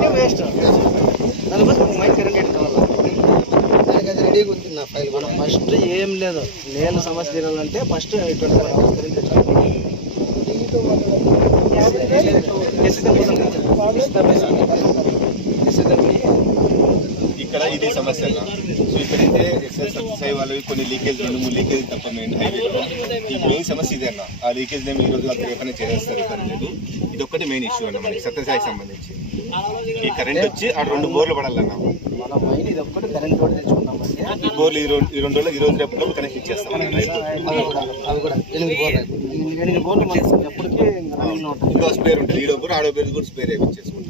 అంటే వేస్ట్ దానికోసం దానికి అది రెడీగా ఉంది నా ఫైల్ మనం ఫస్ట్ ఏం లేదు. నేను సమస్య తీరాలంటే first twenty four hours current తెచ్చుకోవాలి ఇక్కడ ఇదే సమస్య అన్న. సో ఇక్కడైతే ఎక్సైజ్ సబ్సిడీ వాళ్ళవి కొన్ని లీకేజ్ రెండు మూడు లీకేజ్ తప్ప మెయిన్ హైవేలో ఈ మెయిన్ సమస్య ఇదే అన్న? ఆ లీకేజ్ ఏమి ఈ రోజు వాళ్ళు రేపనే చేసేస్తారు ఇక్కడ లేదు. ఇది ఒక్కటి మెయిన్ ఇష్యూ అన్న మనకి సత్యసాయికి సంబంధించి. ఈ కరెంట్ వచ్చి ఆ రెండు బోర్లు పడాలన్న. మన మైండ్ ఇది ఒక్కటి కరెంట్ ఈ బోర్లు ఈ రెండు ఈ రెండు రోజులు ఈ రోజు రేపు కనెక్ట్ ఇచ్చేస్తాం. అవి కూడా ఎనిమిది బోర్లు ఎనిమిది బోర్లు మనకి ఎప్పటికీ రన్నింగ్లో ఉంటాయి. ఇంకో స్పేర్ ఉంటుంది. బోర్ ఆడో బోర్ కూడా స్పేర్ వేయించేసుకుంటాం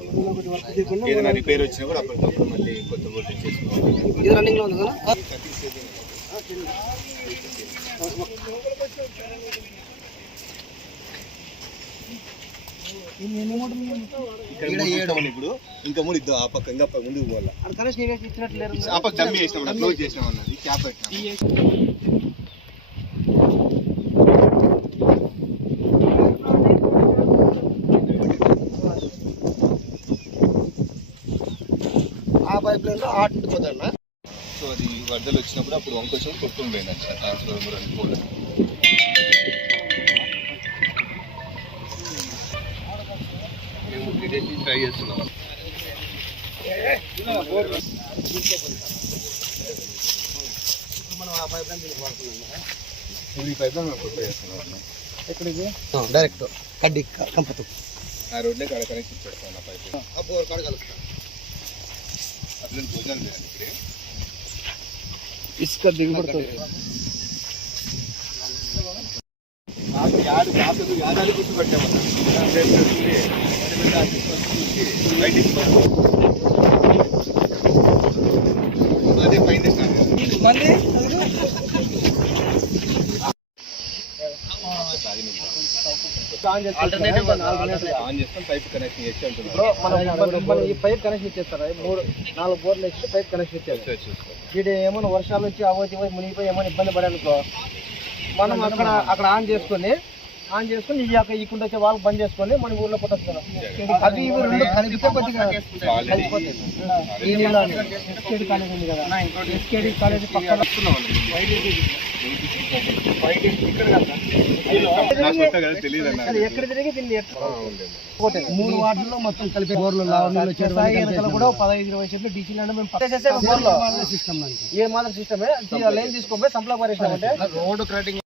ఏదైనా రిపేర్ వచ్చినా కూడా అప్పటికప్పుడు మళ్ళీ కొత్త బోర్ తెచ్చేసుకోవాలి ఇది రన్నింగ్లో ఉంది కదా? ఇక్కడ ఏడు. ఇప్పుడు. ఇంకా మూడు ఇద్దాం. ఆ పక్క ఇంకా ముందుకు పోవాలా. ఆ పక్క డమ్మి చేసినాం క్లోజ్ చేసినాం అన్నది క్యాప్ పెట్టినాం. ఆ పైప్ లైన్లో ఆట పోతాడు సో అది వరదలు వచ్చినప్పుడు అప్పుడు కొట్టుకుని ట్రాన్స్ఫార్మర్ ట్రై చేస్తున్నాం మనం ఆ పైప్ లైన్ దీనికి వాడుతున్నాం ఇప్పుడు ఈ పైప్ మేము ప్రిపేర్ చేస్తున్నాం ఎక్కడికి డైరెక్ట్ కడ్డి కంపతు. ఆ రోడ్లే కాడ కనెక్ట్ ఇచ్చేస్తాను ఆ పైప్ ఆ బోర్ కాడ కలుస్తాం. ఇసుక దిగుబడుతుంది యాడు కాదు యాదాలు గుర్తుపెట్టామన్నా అదే పైన మళ్ళీ ఆన్ చేస్తాం పైప్ కనెక్షన్ చేసి ఇప్పుడు అంటున్నారు మనం మనం ఈ పైప్ కనెక్షన్ ఇచ్చేస్తారా మూడు నాలుగు బోర్లు వేసి పైప్ కనెక్షన్ చూసుకో వీడు ఏమైనా వర్షాలు వచ్చి అవతి పోయి మునిగిపోయి ఏమైనా ఇబ్బంది పడానుకో మనం అక్కడ అక్కడ ఆన్ చేసుకొని ఆన్ చేసుకొని ఈ యొక్క ఈ కుండ వచ్చే వాళ్ళు బంద్ చేసుకొని మన ఊర్లో పుట్టచ్చు కదా అవి ఇవి రెండు కలిపితే కొద్దిగా ఆల్రెడీ ఈ నీళ్ళు ఎస్కేడి కాలేజ్ ఉంది కదా. ఎస్కేడి కాలేజ్ పక్కన. నాకు కొత్త కదా తెలియదు అన్న అది ఎక్కడ తిరిగి దీన్ని ఎట్లా ఒకటే. మూడు వాటిల్లో మొత్తం కలిపి బోర్లు కూడా పదహైదు ఇరవై చెట్లు డీసీలు అంటే మేము సిస్టమ్ ఏ మాత్రం సిస్టమే. లైన్ తీసుకోపోయి సంపలా పారేసినామంటే రోడ్డు క్రాటింగ్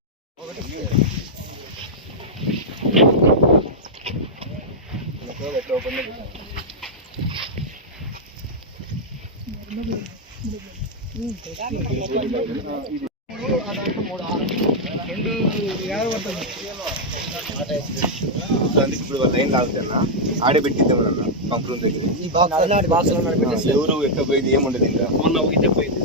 ఎట్లా ఓపెన్ అందుకే ఇప్పుడు వాళ్ళ లైన్ లాగుతున్నా ఆడే పెట్టిద్దాం అన్న పంప్ రూమ్ దగ్గర ఈ బాక్స్ బాక్స్ ఎవరు ఎక్కడ పోయింది ఏముండదు ఇంకా మొన్న ఒకటే పోయింది